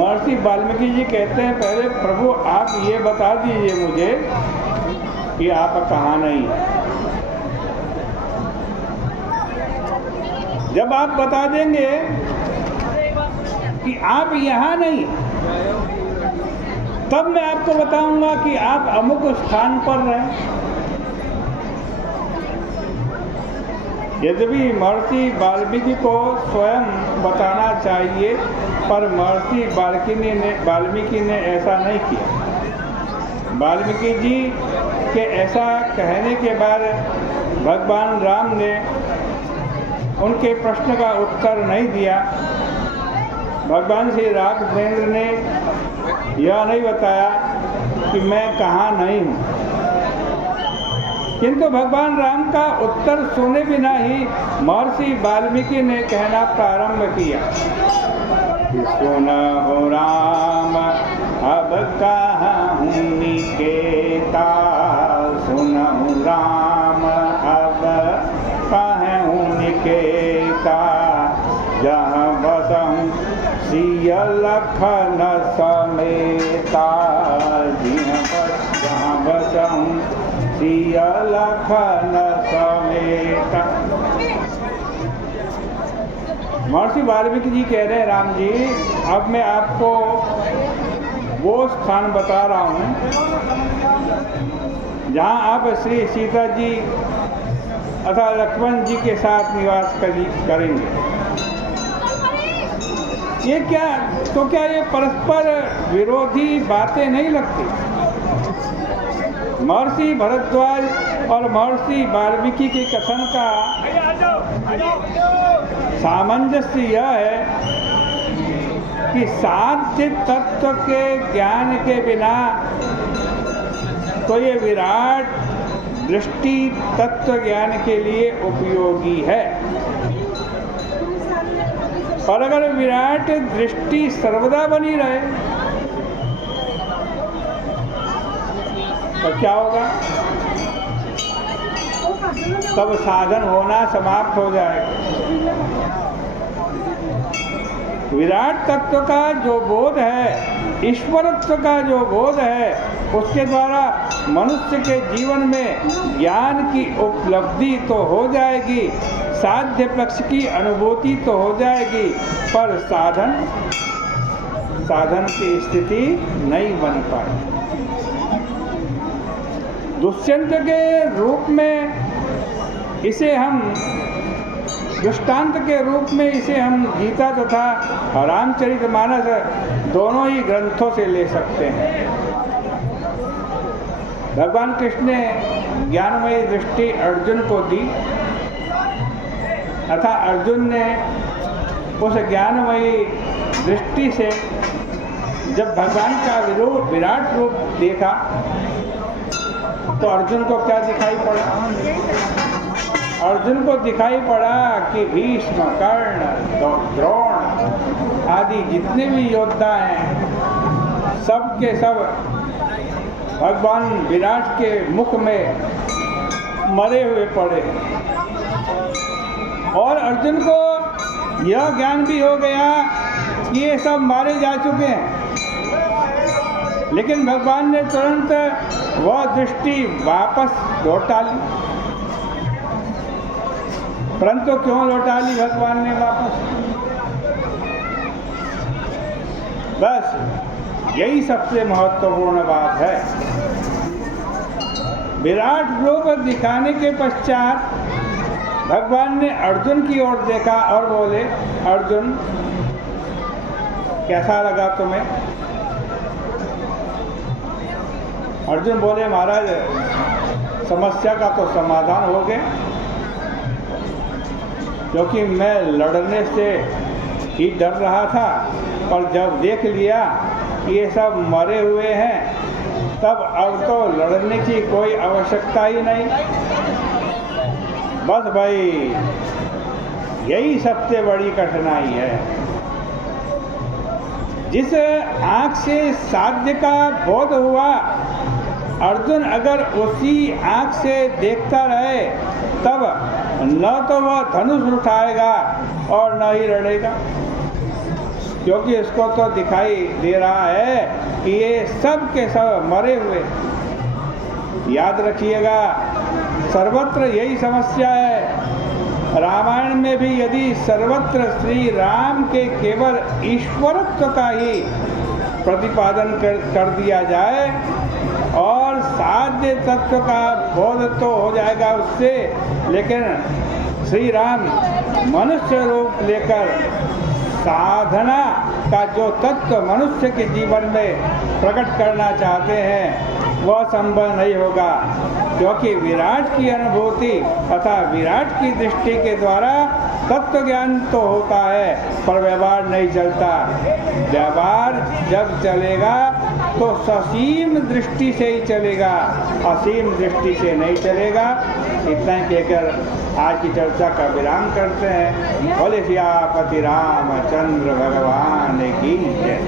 महर्षि वाल्मीकि जी कहते हैं, पहले प्रभु आप ये बता दीजिए मुझे कि आप कहाँ नहीं है। जब आप बता देंगे कि आप यहाँ नहीं, तब मैं आपको बताऊंगा कि आप अमुक स्थान पर रहें। यद्यपि महर्षि वाल्मीकि को स्वयं बताना चाहिए, पर महर्षि वाल्मीकि ने ऐसा नहीं किया। वाल्मीकि जी के ऐसा कहने के बाद भगवान राम ने उनके प्रश्न का उत्तर नहीं दिया। भगवान श्री राघवेंद्र ने यह नहीं बताया कि मैं कहाँ नहीं हूँ, किंतु भगवान राम का उत्तर सुने बिना ही महर्षि वाल्मीकि ने कहना प्रारंभ किया, सुनहु राम अब कहाँ हूँ निकेता, सुनहु राम अब कहाँ हूँ निकेता, जहाँ बसहूँ सिय लखन समेता, जहाँ बसहूँ सिय लखन समेता। महर्षि वाल्मीकि जी कह रहे हैं, राम जी अब मैं आपको वो स्थान बता रहा हूँ जहाँ आप श्री सीता जी अथवा लक्ष्मण जी के साथ निवास करेंगे। ये क्या ये परस्पर विरोधी बातें नहीं लगती? महर्षि भरद्वाज और महर्षि वाल्मीकि के कथन का सामंजस्य यह है कि साध्य तत्व के ज्ञान के बिना तो ये विराट दृष्टि तत्व ज्ञान के लिए उपयोगी है, और अगर विराट दृष्टि सर्वदा बनी रहे तो क्या होगा? तब साधन होना समाप्त हो जाएगा। विराट तत्व का जो बोध है, ईश्वरत्व का जो बोध है, उसके द्वारा मनुष्य के जीवन में ज्ञान की उपलब्धि तो हो जाएगी, साध्य पक्ष की अनुभूति तो हो जाएगी, पर साधन की स्थिति नहीं बन पाएगी। दुष्यंत के रूप में इसे हम, दृष्टांत के रूप में इसे हम गीता तथा रामचरितमानस दोनों ही ग्रंथों से ले सकते हैं। भगवान कृष्ण ने ज्ञानमयी दृष्टि अर्जुन को दी तथा अर्जुन ने उस ज्ञानमयी दृष्टि से जब भगवान का विराट रूप देखा तो अर्जुन को क्या दिखाई पड़ा? अर्जुन को दिखाई पड़ा कि भीष्म, कर्ण, द्रोण आदि जितने भी योद्धा हैं, सब के सब भगवान विराट के मुख में मरे हुए पड़े। और अर्जुन को यह ज्ञान भी हो गया कि ये सब मारे जा चुके हैं, लेकिन भगवान ने तुरंत वह दृष्टि वापस लौटा ली। परंतु क्यों लौटा ली भगवान ने वापस? बस यही सबसे महत्वपूर्ण बात है। विराट रूप दिखाने के पश्चात भगवान ने अर्जुन की ओर देखा और बोले, अर्जुन कैसा लगा तुम्हें? अर्जुन बोले, महाराज समस्या का तो समाधान हो गया, क्योंकि मैं लड़ने से ही डर रहा था, और जब देख लिया कि ये सब मरे हुए हैं, तब अब तो लड़ने की कोई आवश्यकता ही नहीं। बस भाई यही सबसे बड़ी कठिनाई है। जिस आँख से साध्य का बोध हुआ, अर्जुन अगर उसी आँख से देखता रहे, तब न तो वह धनुष उठाएगा और न ही लड़ेगा। क्योंकि उसको तो दिखाई दे रहा है कि ये सब के सब मरे हुए। याद रखिएगा, सर्वत्र यही समस्या है। रामायण में भी यदि सर्वत्र श्री राम के केवल ईश्वरत्व का ही प्रतिपादन कर दिया जाए और साध्य तत्व का बोध तो हो जाएगा उससे, लेकिन श्री राम मनुष्य रूप लेकर साधना का जो तत्व मनुष्य के जीवन में प्रकट करना चाहते हैं वह संभव नहीं होगा, क्योंकि विराट की अनुभूति तथा विराट की दृष्टि के द्वारा तत्व ज्ञान तो होता है पर व्यवहार नहीं चलता। व्यवहार जब चलेगा तो ससीम दृष्टि से ही चलेगा, असीम दृष्टि से नहीं चलेगा। इतना ही कहकर आज की चर्चा का विराम करते हैं। बोले सियापति रामचंद्र भगवान की जय।